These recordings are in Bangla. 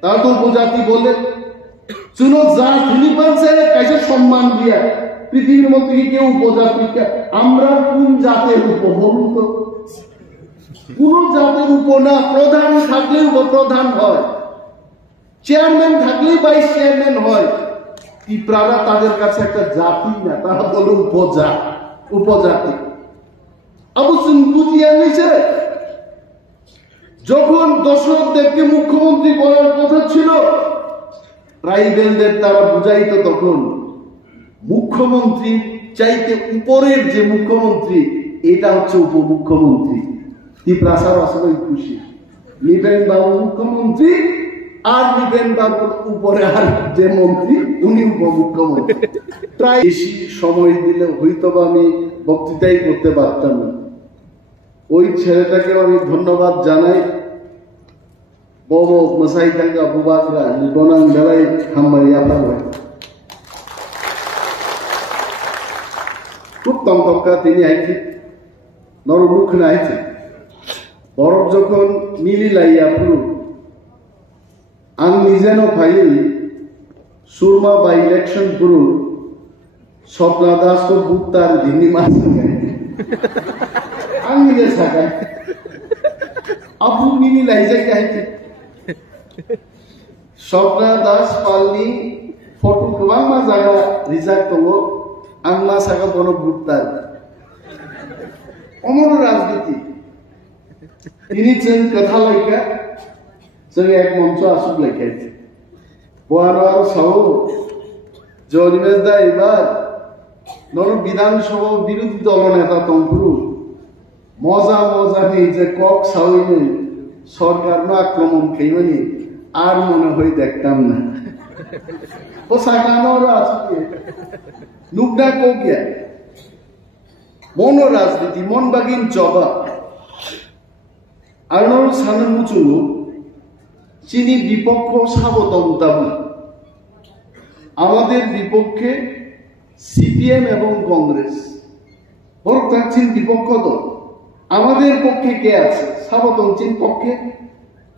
তারা তো উপজাতি বলে চুনো যা ফিলিপাইন্সে কাছে সম্মান দিয়া পৃথিবীর মধ্যে কেউ উপজাতি আমরা কোন জাতের উপ বলুন তো কোন জাতের উপ না প্রধান থাকলে উপপ্রধান হয় চেয়ারম্যান থাকলেই ভাইস চেয়ারম্যান হয় পিঁপড়ারা তাদের কাছে একটা জাতি না তারা বলে উপজাতি অবশ্য বুঝিয়ে নিছে যখন দশরথ দেবকে মুখ্যমন্ত্রী করার কথা ছিল ট্রাইবেলদের তারা বুঝাইতো তখন মুখ্যমন্ত্রী চাইতে উপরের যে মুখ্যমন্ত্রী এটা হচ্ছে উপমুখ্যমন্ত্রী ত্রিপ্রাসার আসলে খুশি নিবেন বাবু মুখ্যমন্ত্রী আর নিবেন বাবুর উপরে আর যে মন্ত্রী উনি উপমুখ্যমন্ত্রী প্রায় বেশি সময় দিলে হয়তো আমি বক্তৃতাই করতে পারতাম না ওই ছেলেটাকে আমি ধন্যবাদ জানাই বড় মশাই থাকা বুবাকরা নিবনাং বেলায় হাম্বাইয়া পাবে খুব তমতমকা তিনি আইছে নরমুখ না আইছে বরফ যখন মিলি লাইয়া পুরো আং নিজেনো ভাই সুরমা বা ইলেকশন পুরো স্বপ্না দাস তো বুকতার ধিনি মাছ আং নিজে সাকায় আপু মিলি লাইজা আইছে স্বপ্না দাস পাল্লি ফটো গোবাং মা জায়গা রিজার্ভ করবো আংমা সাকা বড় ভুট্টার অমর রাজনীতি তিনি जों কথা লাইকা जों এক মঞ্চ আসুক লাইকাইছে বড় সহ জরিমেশ দা এবার নর বিধানসভা বিরোধী দল নেতা তংপুরু মজা নেই যে কক সাউইনে সরকার না আক্রমণ খেইমানি আর মনে হয় দেখতাম না ও সাকানোর আছে নুকডা কোকিয়া মন রাজনীতি মন বাগিন জবা আর সানের মুচুলু চিনি বিপক্ষ সাবতমতাবু আমাদের বিপক্ষে সিপিএম এবং কংগ্রেস বড় চীন বিপক্ষ দল আমাদের পক্ষে কে আছে সাবতম চীন পক্ষে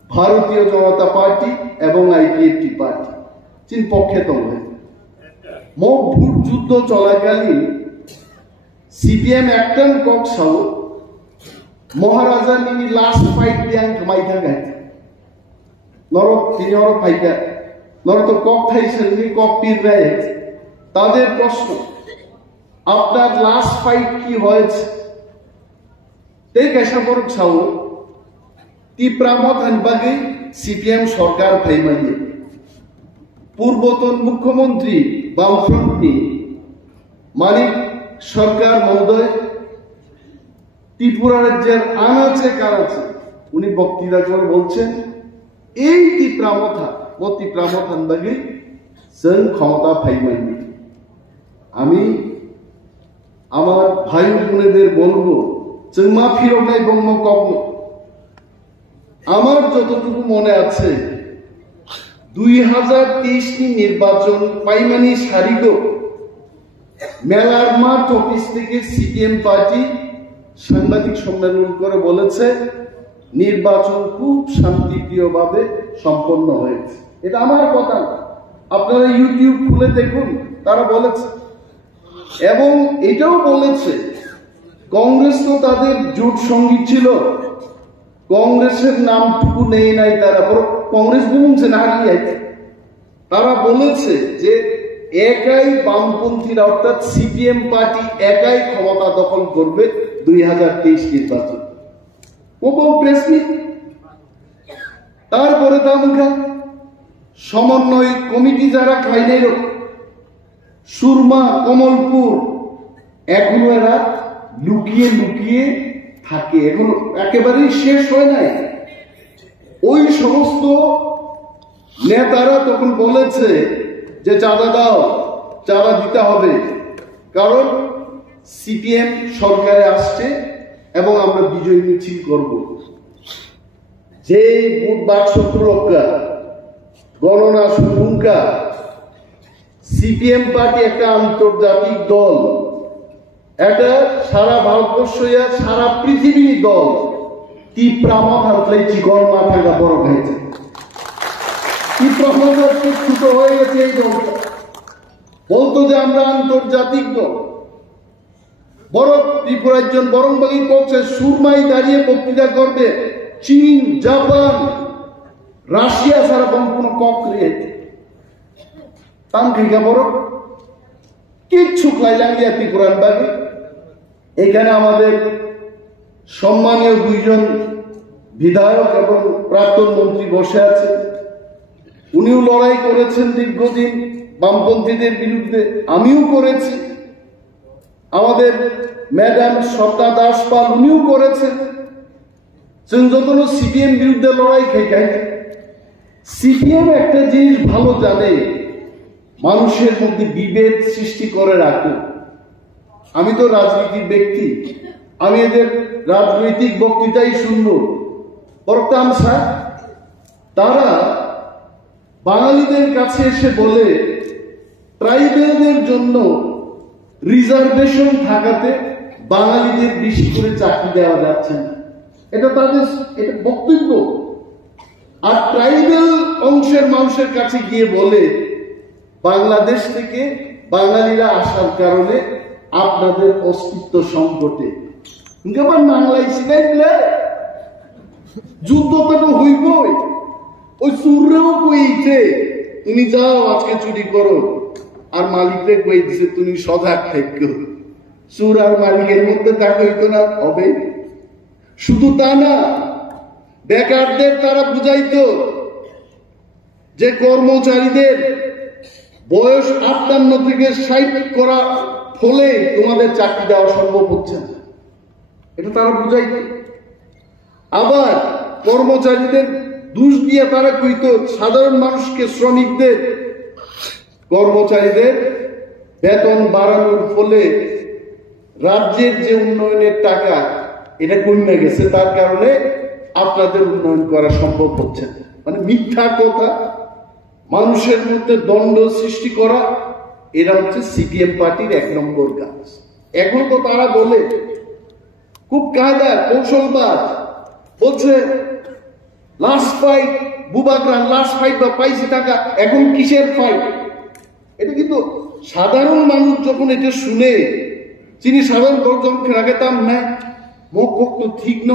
ভারতীয় জনতা পার্টি এবং আইপিএফটি পার্টি চীন পক্ষে তবে মোট ভোট যুদ্ধ চলাকালীন সিপিএম একটান কক সাউ মহারাজা নিনি লাস্ট ফাইট দিয়াং মাইকা গাইতে নরক তিনি ওর ফাইকা নর তো কক থাইছেন নি কক পীর রায় তাদের প্রশ্ন আপনার লাস্ট ফাইট কি হয়েছে এই কেসা পরক সাউ তীব্রামত আনবাগে সিপিএম সরকার ফাইমালিয়ে পূর্বতন মুখ্যমন্ত্রী বামফ্রন্টনি মানিক সরকার মহোদয় ত্রিপুরা রাজ্যের আনাচে কানাচে উনি বক্তৃতা করে বলছেন এই তীব্রামত আনবাগে जों ক্ষমতা ফাইমালি আমি আমার ভাই বোনেদের বলবো जों मा ফিরনাই বঙ্গ কগ্ন আমার যতটুকু মনে আছে 2023 নির্বাচন পাইমানি সারিগ মেলার মাঠ অফিস থেকে সিপিএম পার্টি সাংবাদিক সম্মেলন করে বলেছে নির্বাচন খুব শান্তিপ্রিয়ভাবে সম্পন্ন হয়েছে এটা আমার কথা না আপনারা ইউটিউব খুলে দেখুন তারা বলেছে এবং এটাও বলেছে কংগ্রেস তো তাদের জোট সঙ্গী ছিল কংগ্রেসের নামটুকু নেই নাই তারা কংগ্রেস বলছে না তারা বলেছে যে একাই বামপন্থীরা অর্থাৎ সিপিএম পার্টি একাই ক্ষমতা দখল করবে 2023 নির্বাচন তারপরে তামুখা সমন্বয় কমিটি যারা খাইলেন সুরমা কমলপুর এখনো এরা লুকিয়ে থাকে এখনো একেবারেই শেষ হয় নাই ওই সমস্ত নেতারা তখন বলেছে যে চাঁদা দাও চাঁদা দিতে হবে কারণ সিপিএম সরকারে আসছে এবং আমরা বিজয় মিছিল করব যে ভোট বাক্স প্রজ্ঞা গণনা শুভঙ্কা সিপিএম পার্টি একটা আন্তর্জাতিক দল এটা সারা ভারতবর্ষ সারা পৃথিবীর দল তীব্রামত হাতলাই চিকন মাথাটা বড় হয়েছে কি প্রমাণপত্র ছোট হয়ে গেছে এই দলটা। বলতো যে আমরা আন্তর্জাতিক দল। বরং ত্রিপুরা একজন বরংবাগী পক্ষে সুরমাই দাঁড়িয়ে বক্তৃতা করবে চীন, জাপান, রাশিয়া ছাড়া কোনো কংক্রিট তান্ত্রিকা বড় কিচ্ছু খাইলাঙ্গিয়া ত্রিপুরার বাগে। এখানে আমাদের সম্মানীয় দুইজন বিধায়ক এবং প্রাক্তন মন্ত্রী বসে আছে। উনিও লড়াই করেছেন দীর্ঘদিন বামপন্থীদের বিরুদ্ধে, আমিও করেছি। আমাদের ম্যাডাম স্বপ্না দাস পাল উনিও করেছেন। যখন সিপিএম বিরুদ্ধে লড়াই খাই সিপিএম একটা জিনিস ভালো জানে, মানুষের মধ্যে বিভেদ সৃষ্টি করে রাখে। আমি তো রাজনীতির ব্যক্তি, আমি এদের রাজনৈতিক বক্তৃতাই শুনব। বরং তারা বাঙালিদের কাছে এসে বলে ট্রাইবেলদের জন্য রিজার্ভেশন থাকাতে বাঙালিদের বেশি করে চাকরি দেওয়া যাচ্ছে না। এটা তাদের এটা বক্তব্য। আর ট্রাইবেল অংশের মানুষের কাছে গিয়ে বলে বাংলাদেশ থেকে বাঙালিরা আসার কারণে আপনাদের অস্তিত্ব সংকটে। যুদ্ধ তো হইবই। ওই চুররেও কইছে তুমি যাও আজকে চুরি করো, আর মালিকরে কই দিছে তুমি সজাগ থাকো। চুর আর মালিকের মধ্যে দেখা হইতো না হবে। শুধু তা না, বেকারদের তারা বুঝাইতো যে কর্মচারীদের বয়স 58 থেকে 60 করা ফলে তোমাদের চাকরি দেওয়া সম্ভব হচ্ছে না, এটা তারা বুঝাইতো। আবার কর্মচারীদের দোষ দিয়ে তারা কইতো সাধারণ মানুষকে, শ্রমিকদের, কর্মচারীদের বেতন বাড়ানোর ফলে রাজ্যের যে উন্নয়নের টাকা এটা কমে গেছে, তার কারণে আপনাদের উন্নয়ন করা সম্ভব হচ্ছে না। মানে মিথ্যা কথা, মানুষের মধ্যে দ্বন্দ্ব সৃষ্টি করা, এরা হচ্ছে সিপিএম পার্টির 1 নম্বর কাজ। এখন তো তারা বলে খুব কায়দা কৌশলবাদ, বলছে লাস্ট ফাইট বুবাগ্রাম, লাস্ট ফাইট বা পাইছি টাকা, এখন কিসের ফাইট? এটা কিন্তু সাধারণ মানুষ যখন এটা শুনে, যিনি সাধারণ লোকজন রাখেতাম না মুখ তো ঠিক ন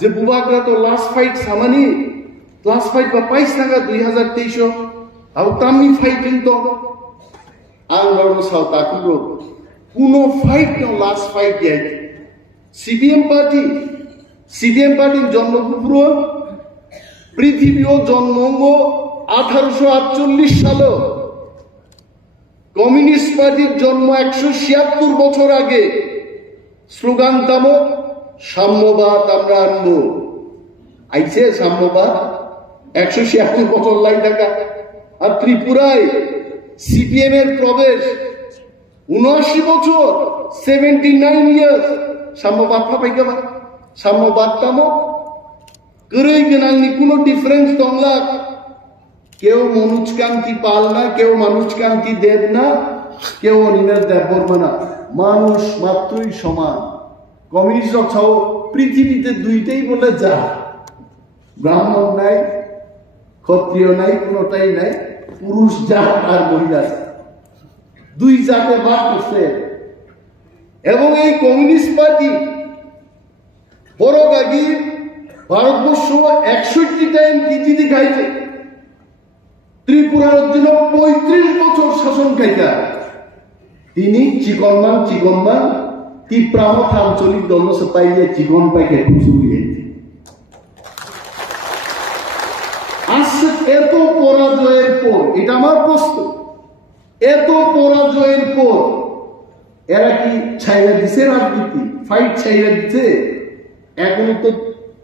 যে বুবাগ্রা তো লাস্ট ফাইট সামানি, লাস্ট ফাইট বা পাইছ টাকা 2023 আর তামনি ফাইট কিন্তু আন্দোলন সাউতা কুলো কোনো ফাইট ন লাস্ট ফাইট দিয়ে সিপিএম পার্টির জন্মপুর পৃথিবীও জন্মঙ্গ 1848 সালে, কমিউনিস্ট পার্টির জন্ম 176 বছর আগে। স্লোগান তামো সাম্যবাদ আমরা আনবো, আইছে সাম্যবাদ 176 বছর লাই থাকা। আর ত্রিপুরায় সিপিএম এর প্রবেশ 79 বছর, 79 ইয়ার্স। সাম্যবাদ পাইকাবা সাম্যবাদ তামো করেই গেনাংনি কোনো ডিফারেন্স দংলা। কেউ মনোজকান্তি পাল না, কেউ মানুষকান্তি দেব না, কেউ অনিমেষ দেববর্মা না। মানুষ মাত্রই সমান। কমিউনিস্ট ছাও পৃথিবীতে দুইটাই বলে যা, ব্রাহ্মণ নাই, ক্ষত্রিয় নাই, কোনটাই নাই, পুরুষ জাত আর মহিলা দুই জাতে বাদ করছে। এবং এই কমিউনিস্ট পার্টি বড় গাগি ভারতবর্ষ 61 টাইম কিচিদি খাইছে। ত্রিপুরার জন্য 35 বছর শাসন খাইতা তিনি চিকনমান তীব্রামত আঞ্চলিক দল পাইলে চিকন পাইকে খুঁজুলিয়ে আসছে। এত পরাজয়ের পর, এটা আমার প্রশ্ন, এত পরাজয়ের পর এরা কি ছাইরা দিছে রাজনীতি? ফাইট ছাইরা দিছে? এখন তো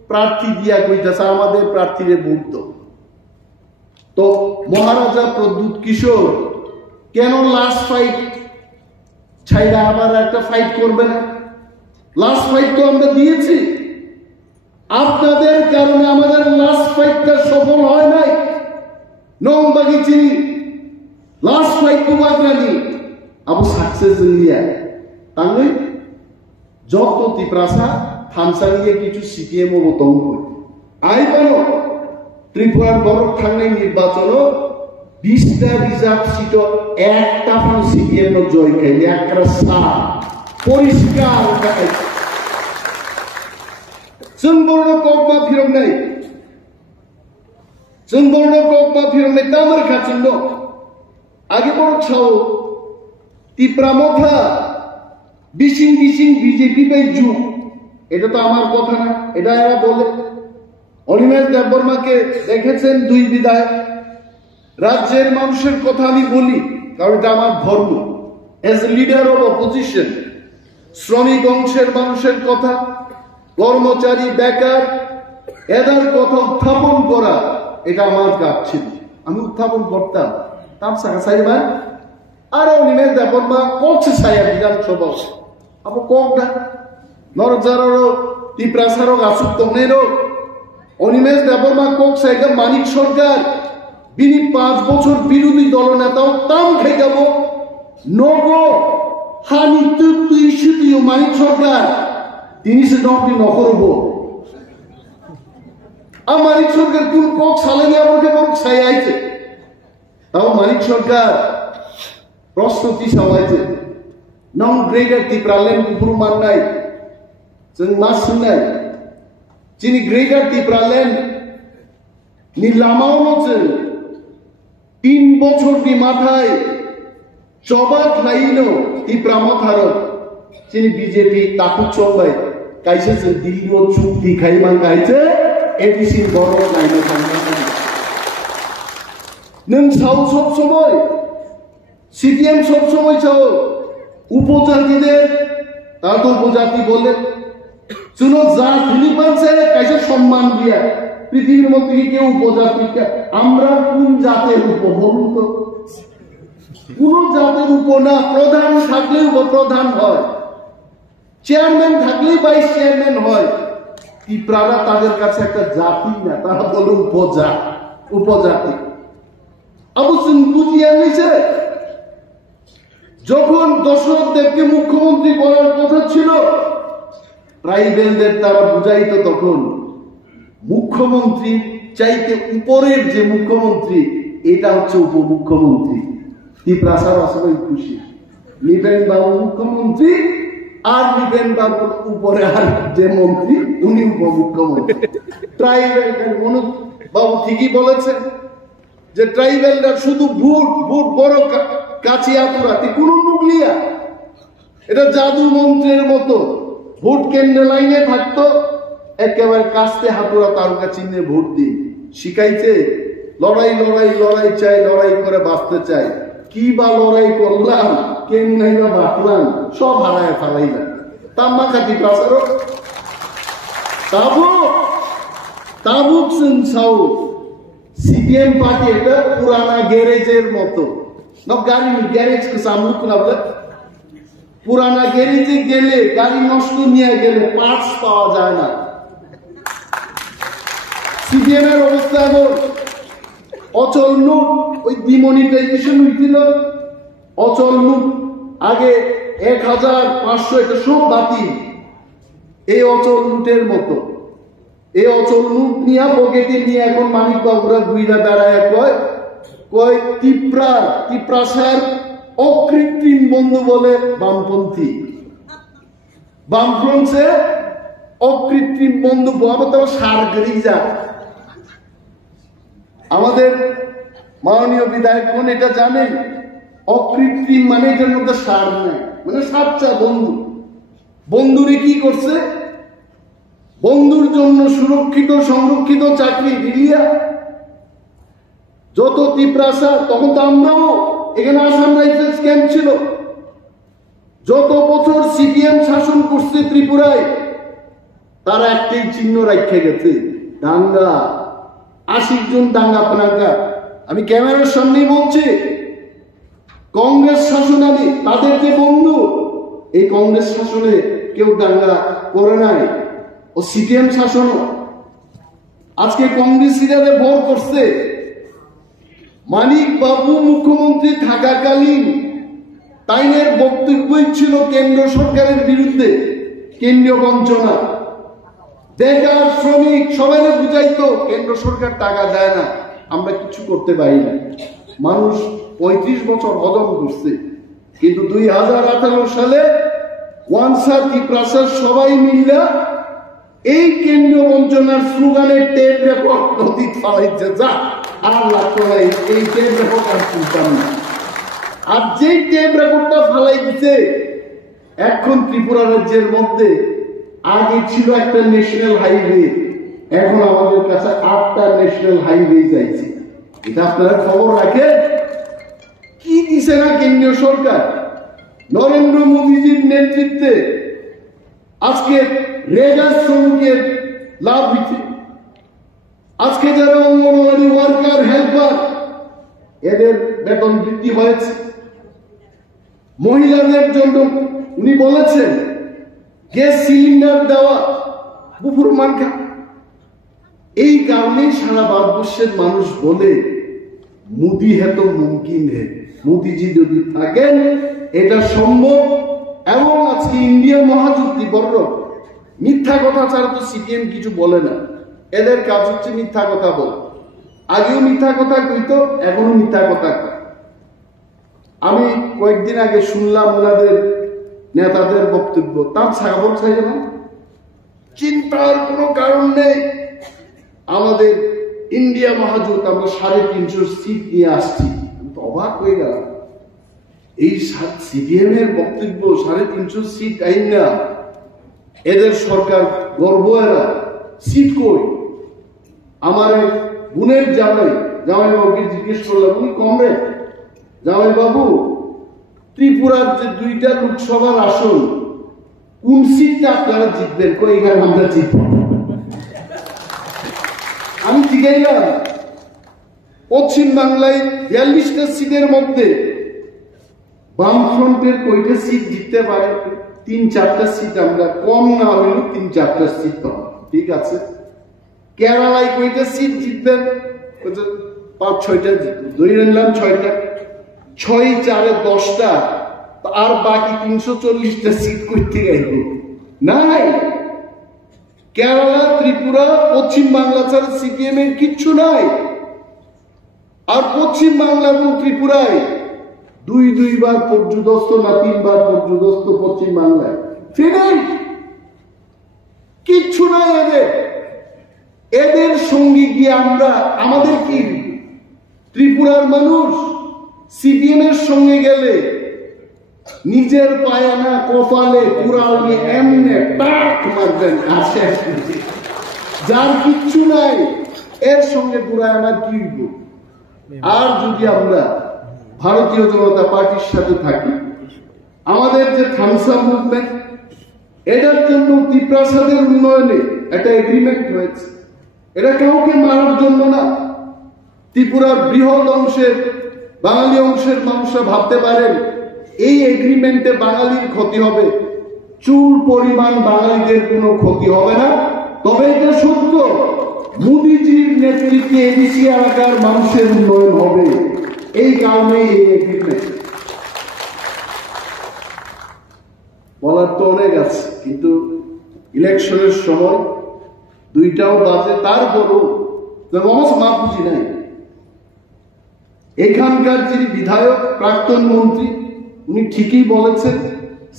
প্রার্থী দিয়া কইতাছে আমাদের প্রার্থীদের ভোট দাও। তো মহারাজা প্রদ্যুৎ কিশোর কেন লাস্ট ফাইট ছাইরা আবার একটা ফাইট করবে না? লাস্ট ফাইট তো আমরা দিয়েছি, আপনাদের কারণে আমাদের লাস্ট ফাইটটা সফল হয় নাই। নংবাগিচি লাস্ট ফাইট তো বাগরানি আবু সাকসেস লিয়া তাঙ্গই যত তিপ্রাসা থামসালিয়ে কিছু সিপিএম ও তঙ্গ আই পানো ত্রিপুরার বড় ঠান্ডায় নির্বাচন 20টা রিজার্ভ সিট একটা ফোন সিপিএম জয় খাইলে একটা সার পরিষ্কার দেখাইছে চুনবর্ণ ককমা ফিরম নাই চুনবর্ণ ককমা ফিরম নাই তামার খাচ্ছিল আগে বড় ছাও তিপ্রামথা বিশিং বিশিং বিজেপি পাই যুগ এটা তো আমার কথা না এটা এরা বলে অনিমেষ দেববর্মাকে দেখেছেন 2 বিধায়ক রাজ্যের মানুষের কথা আমি বলি কারণ এটা আমার ধর্ম এজ লিডার অফ অপোজিশন শ্রমিক অংশের মানুষের কথা কর্মচারী বেকার এদের কথা উত্থাপন করা এটা আমার কাজ ছিল আমি উত্থাপন করতাম তাম সাকা সাইবা আর অনিমেষ দেববর্মা করছে সাইয়া বিধানসভা আবার ককটা নরজারও তিপ্রাসারও আসুক তমনেরও অনিমেষ দেববর্মা কক সাইগা মানিক সরকার বিনি 5 বছর বিরোধী দলনেতাও তাম খেয়ে যাব নগ হানি তুই শুধু মানিক সরকার তিনি সে নকরি নকরব আর মানিক সরকার কোন কক সালাইয়া আমাকে বড় ছাই আইছে তাও মানিক সরকার প্রস্তুতি সাওয়াইছে নং গ্রেডার তিপ্রালেন উপরমান নাই जों मा सोंनाय जोंनि ग्रेटार टिप्रालेण्ड नि लामायावनो जों 3 বছরनि माथाय जबा खायनो टिप्रामथारो जोंनि बिजेपि ताकुत चंबाय कायसे जों दिल्लीयाव चुक्ति खायमान गायছে एडिसि बर नायनो थांनाय नों साव सब समय সিপিএম সব সময় চাও উপজাতিদের তারা তো উপজাতি বলে শুনো যা ফিলিপাইন্সে কাইসে সম্মান দিয়া পৃথিবীর মধ্যে কেউ উপজাতিকে আমরা কোন জাতের উপ বলুন তো কোন জাতের উপ না প্রধান থাকলে উপপ্রধান হয় চেয়ারম্যান থাকলে ভাইস চেয়ারম্যান হয় ত্রিপুরা তাদের কাছে একটা জাতি না তারা বলে উপজাতি অবশ্যই বুঝিয়ে নিছে যখন দশরথ দেবকে মুখ্যমন্ত্রী করার কথা ছিল ট্রাইবেলদের তারা বুঝাইতো তখন মুখ্যমন্ত্রী চাইতে উপরের যে মুখ্যমন্ত্রী এটা হচ্ছে উপমুখ্যমন্ত্রী ত্রিপ্রাসার আসলে খুশি নিবেন বাবু মুখ্যমন্ত্রী আর নিবেন বাবুর উপরে আর যে মন্ত্রী উনি উপমুখ্যমন্ত্রী ট্রাইবেল বাবু ঠিকই বলেছেন যে ট্রাইবেলরা শুধু ভোট বড় কাছে আতুরাতে কোন নুকলিয়া এটা জাদু মন্ত্রের মতো ভোট কেন্দ্র লাইনে থাকতো একেবারে কাস্তে হাতুরা তারকা চিহ্নে ভোট দিন শিখাইছে লড়াই লড়াই লড়াই চাই লড়াই করে বাঁচতে চাই কি বা লড়াই করলাম কেমনে বা বাঁচলাম সব হারায় ফেলাইলাম তাম্মা খাতি প্রাসারও তাবুক সাউথ सीपीएम पार्टी এটা পুরানা গ্যারেজের মতো না গাড়ি গ্যারেজ কে সামনে কোনা বলে পুরানা গ্যারেজে গেলে গাড়ি নষ্ট নিয়ে গেলে পার্টস পাওয়া যায় না সিপিএম এর অবস্থা এখন অচল নোট ওই ডিমনিটাইজেশন হইছিল অচল নোট আগে 1500 এটা সব বাতিল এই অচল নোটের মতো এই অচল নোট নিয়ে পকেটে নিয়ে এখন মানিক বাবুরা ঘুইরা বেড়ায় কয় ত্রিপ্রাসার অকৃত্রিম বন্ধু বলে বামপন্থী বামফ্রন্টসে অকৃত্রিম বন্ধু আবার তারা সার গেড়েই যায় আমাদের মাননীয় বিধায়কগণ এটা জানেন অকৃত্রিম মানে এটার মধ্যে সার নেই মানে সাচ্চা বন্ধুরে কি করছে বন্ধুর জন্য সুরক্ষিত সংরক্ষিত চাকরি দিলিয়া যত ত্রিপ্রাসা তখন তো আমরাও এখানে আসাম রাইফেলস ক্যাম্প ছিল যত বছর সিপিএম শাসন করছে ত্রিপুরায় তারা একটাই চিহ্ন রাখতে গেছে দাঙ্গা 80 জন দাঙ্গা প্রাঙ্গা আমি ক্যামেরার সামনেই বলছি কংগ্রেস শাসনে তাদের যে বন্ধু এই কংগ্রেস শাসনে কেউ দাঙ্গা করে নাই ও সিপিএম শাসন আজকে কংগ্রেসীরা ভর করছে মানিক বাবু মুখ্যমন্ত্রী থাকাকালীন তাইনের বক্তব্যই ছিল কেন্দ্র সরকারের বিরুদ্ধে কেন্দ্রীয় বঞ্চনা বেকার শ্রমিক সবাই বুঝাইতো কেন্দ্র সরকার টাকা দেয় না, আমরা কিছু করতে পারি না। মানুষ 35 বছর হজম করছে, কিন্তু 2018 সালে ওয়ানসা ত্রিপ্রাসার সবাই মিলে এই কেন্দ্রীয় বঞ্চনার স্লোগানের টেপ রেকর্ড নদী ফালাইছে। যা আর লাগতো না, এই টেপ রেকর্ড আর শুনতাম না। আর যেই টেপ রেকর্ডটা ফালাই দিছে, এখন ত্রিপুরা রাজ্যের মধ্যে আগে ছিল একটা ন্যাশনাল হাইওয়ে, এখন আমাদের কাছে 8টা ন্যাশনাল হাইওয়ে যাইছে। এটা আপনারা খবর রাখেন। কি দিছে না কেন্দ্রীয় সরকার? নরেন্দ্র মোদীজির নেতৃত্বে আজকে রেগা শ্রমিকের লাভ হচ্ছে। আজকে যারা অঙ্গনওয়াড়ি ওয়ার্কার, হেল্পার, এদের বেতন বৃদ্ধি হয়েছে। মহিলাদের জন্য উনি বলেছেন গ্যাস সিলিন্ডার দেওয়া বুফুর মার্কা। এই কারণে সারা ভারতবর্ষের মানুষ বলে মোদি হে তো মুমকিন হে, মোদিজি যদি থাকেন এটা সম্ভব। এবং আজকে ইন্ডিয়া মহাযুক্তি বড় মিথ্যা কথা ছাড়া তো সিপিএম কিছু বলে না। এদের কাজ হচ্ছে মিথ্যা কথা বলা। আগেও মিথ্যা কথা কইতো, এখনো মিথ্যা কথা কয়। আমি কয়েকদিন আগে শুনলাম ওনাদের নেতাদের বক্তব্য, তার ছাগল চাইছে না, চিন্তার কোনো কারণ নেই। আমাদের ইন্ডিয়া মহাজোট আমরা 350 সিট নিয়ে আসছি। অবাক হয়ে গেল। এই সিপিএম এর বক্তব্য 350 সিট আইন না, এদের সরকার গর্ব এরা সিট কই। আমার বোনের জামাইবাবুকে জিজ্ঞেস করলাম, উনি কমরেড, জামাইবাবু ত্রিপুরার যে 2টা লোকসভার আসন কোন সিটটা আপনারা জিতবেন? এখানে আমরা জিতব। আমি জিজ্ঞাইলাম পশ্চিম বাংলায় 42টা সিটের মধ্যে বামফ্রন্টের কয়টা সিট জিততে পারে? 3-4টা সিট, আমরা কম না হইলেও 3-4টা সিট পাবো। ঠিক আছে। কেরালায় কয়টা সিট জিতবেন? 5-6টা জিতবে। ধরে নিলাম 6টা, 6-4-এ 10টা, আর বাকি 340টা সিট করতে গেল নাই। কেরালা, ত্রিপুরা, পশ্চিম বাংলা ছাড়া সিপিএম এর কিচ্ছু নাই। আর পশ্চিম বাংলা এবং ত্রিপুরায় 2 বার পর্যদস্ত না 3 বার পর্যদস্ত পশ্চিম বাংলায় ফিনিশ, কিচ্ছু নাই এদের। এদের সঙ্গে গিয়ে আমরা আমাদের কি? ত্রিপুরার মানুষ সিপিএম এর সঙ্গে গেলে নিজের পায়ে না কপালে পুরানি এমনে টাক মারবেন। আসে যার কিচ্ছু নাই এর সঙ্গে পুরা আমার কি? আর যদি আমরা ভারতীয় জনতা পার্টির সাথে থাকি, আমাদের যে থামসা মুভমেন্ট, এটার জন্য ত্রিপ্রাসাদের উন্নয়নে একটা এগ্রিমেন্ট হয়েছে। এটা কাউকে মারার জন্য না। ত্রিপুরার বৃহৎ অংশের বাঙালি অংশের মানুষরা ভাবতে পারেন এই এগ্রিমেন্টে বাঙালির ক্ষতি হবে। চুল পরিমাণ বাঙালিদের কোনো ক্ষতি হবে না। তবে এটা সত্য, মোদিজির নেতৃত্বে এডিসি এলাকার মানুষের উন্নয়ন হবে। এই কারণে এই এগ্রিমেন্ট। বলার তো অনেক আছে, কিন্তু ইলেকশনের সময় 2টাও বাজে, তারপরও মা বুঝি নাই। এখানকার যিনি বিধায়ক, প্রাক্তন মন্ত্রী, উনি ঠিকই বলেছেন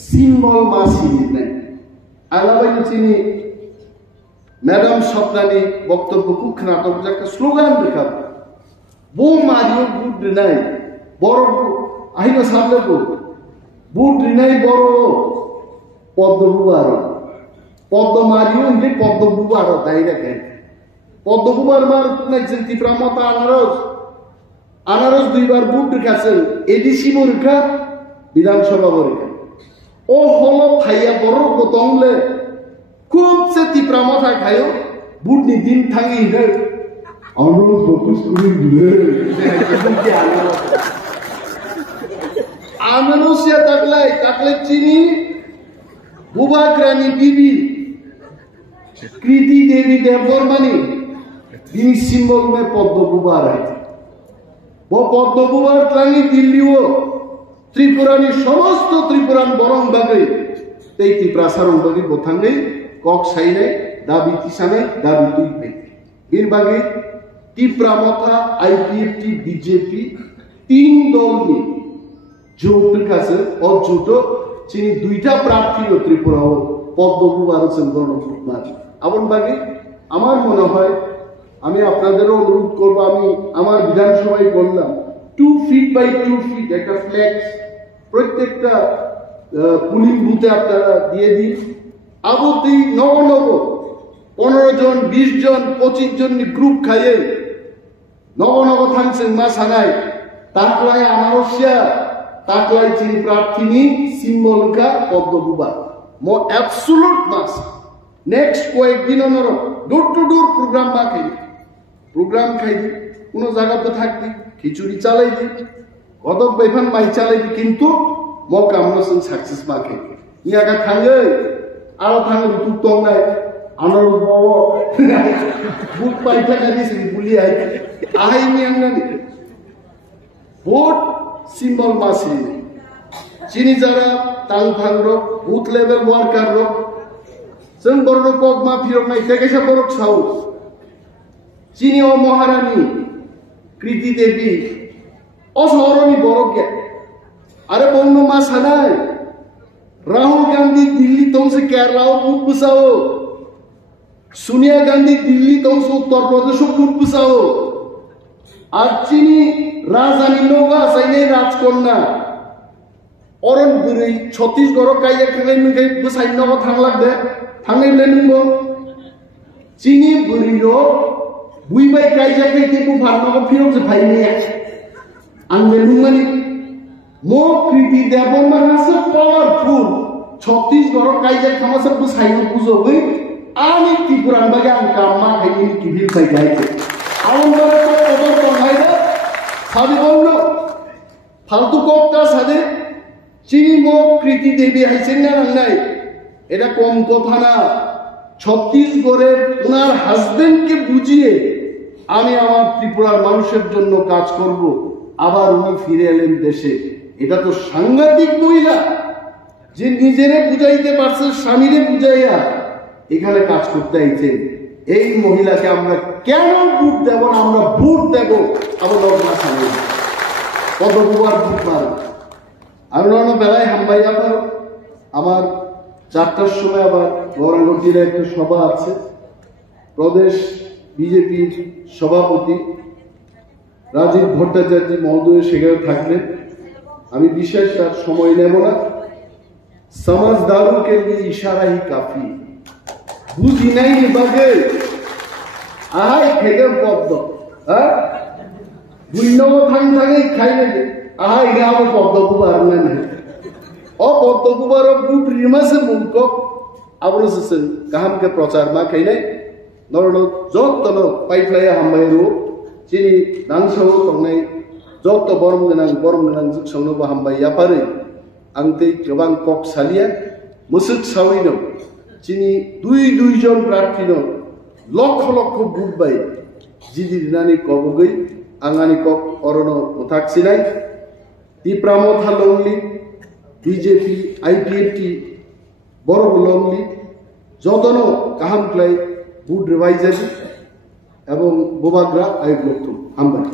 সিম্বল মা চিনি নাই। আলাদা চিনি ম্যাডাম স্বপ্নানী বক্তব্য খুব নাটক, যে একটা স্লোগান দেখাব, বউ মারিও বুট নাই বড় আহিনা সামনে বুট নাই বড় পদ্মবু আরো পদ্ম মারিও ইন্ডিক পদ্মবু আরো তাই দেখেন। পদ্মবুবার মার নাইছেন তীব্রামতা আনারস 2 বার বুট রেখাছেন। এডিসি পরীক্ষা, বিধানসভা পরীক্ষা। ও হল খাইয়া বড় গোতংলে খুব সে তীব্রামতা খাইও বুট নি দিন থাকি আনারস বকুস করে দিলে আনারসিয়া তাকলে চিনি বুবাক রানী বিবি কৃতি দেবী দেববর্মানি তিনি সিম্বল মে পদ্মবুবার আছে। वो पद्मबुबार त्राणी दिल्लीओ त्रिपुरानी समस्त त्रिपुरान बरं बागै तै त्रिपुरा सारं बागै बोथांगै कक साइनाय দাবি তিসানে দাবি দুই পাই এর বাগে তীব্রামথা আইপিএফটি বিজেপি 3 দল নিয়ে জোটের কাছে অজুট চিনি 2টা প্রার্থী ত্রিপুরা পদ্মভূ আলোচন গণপ্রমাণ এমন বাগে আমার মনে হয় আমি আপনাদেরও অনুরোধ করবো আমি আমার বিধানসভায় বললাম 2 ফিট বাই 2 ফিট একটা ফ্ল্যাক্স প্রত্যেকটা পুলিং বুথে আপনারা দিয়ে দিন আগতেই নব 15 জন 20 জন 25 জন গ্রুপ খাইয়ে নব থাকছেন মা সানায় তাকলাই আনারসিয়া তাকলাই চিনি প্রার্থিনী সিম্বলকা পদ্মভূবা মো অ্যাবসোলুট মাস নেক্সট কয়েকদিন অনর ডোর টু ডোর প্রোগ্রাম খাই দি কোনো জায়গাতে থাকবি খিচুড়ি চালাই দি কদক বেফান মাই চালাই দি কিন্তু মো কামনসন সাকসেস মাকে ইয়াগা থাঙ্গে আরো থাঙ্গে ঋতু তং নাই আনার বড় বুক পাইটা গাড়ি বুলি আহাই নিয়াঙ্গানি ভোট সিম্বল মাসি চিনি যারা তাং ভাঙর বুথ লেভেল ওয়ার্কার जों बरनो कक मा फिरनाय तेकेसा बरक साउ चिनी ओ महारानी कृति देवी असहरनी बरक गे आरे बन्नो मा सानाय राहुल गांधी दिल्ली तंसे केरला बुथ बुसाओ सोनिया गांधी दिल्ली तंसे उत्तर प्रदेश बुथ बुसाओ আর চিনি রাজধানী নৌকা সাইনে রাজকন্যা অরণ বুড়ি ছত্তিশগড় কাইয়া খাই মিখাই বসাই নব থাং লাগবে থাংनाय लेनुंगो चिनी बुरिरो बुइबाय काइजा खाइते बु फारनागो फिरौ जे फाइने आं लेनुंगमानि मो कृति देबमा हासो पावरफुल छत्तीसगढ़ काइजा खामासो बसाइनो बुजोबै आनि त्रिपुरान बागे आं काममा खाइनि किबिल फाइ गाइते आं बारे तो खबर तंगाइदा साबि बन्नो फालतु कक्का सादे चिनी मो कृति देवी हाइसेन ना नांनाय এটা কম কথা না ছত্তিশগড়ের ওনার হাজবেন্ডকে বুঝিয়ে আমি আমার ত্রিপুরার মানুষের জন্য কাজ করব আবার উনি ফিরে এলেন দেশে এটা তো সাংঘাতিক মহিলা যে নিজেরে বুঝাইতে পারছে স্বামীরে বুঝাইয়া এখানে কাজ করতে আইছেন এই মহিলাকে আমরা কেন ভোট দেব না আমরা ভোট দেব আবার লগ্না সামনে পদ্মভূবার ভোট পাবো আমি অন্য বেলায় হাম্বাইয়া পারো আমার 4টার সময় আবার গৌরাঙ্গটির একটা সভা আছে প্রদেশ বিজেপির সভাপতি রাজীব ভট্টাচার্য মহোদয় সেখানে থাকলেন আমি বিশেষ তার সময় নেব না समझदारों के लिए इशारा ही काफी বুঝি নাই বাগে আহাই খেগের পদ্ম হ্যাঁ বুইন্ন থাং থাঙে খাইলে আহাই গাও পদ্মকুবার না ओ पद्मकुमार बुट रिमासे मुंको आबरससन गाहाम के प्रचार मा खाइनाय नरनो जत्तनो पाइफ्लाया हामबायरो चिनि नांसाव तंनाय जत्त बरम गोनां जुगसंनो हामबाय यापारे आंते गोबां कक सालिया मुसुक सावैनो चिनि दुई जन प्रार्थीनो लक्ष लक्ष बुट बाय जिदिनानि कबगै आंगानि कक अरनो मुथाक्सिनाय তীব্রামথা লংলি বিজেপি আইপিএফটি বড় লংলি যতন কাহাম ক্লাই বুট রেভাইজাজি এবং বোবাগ্রা আইব লক্ষ্য হামবাই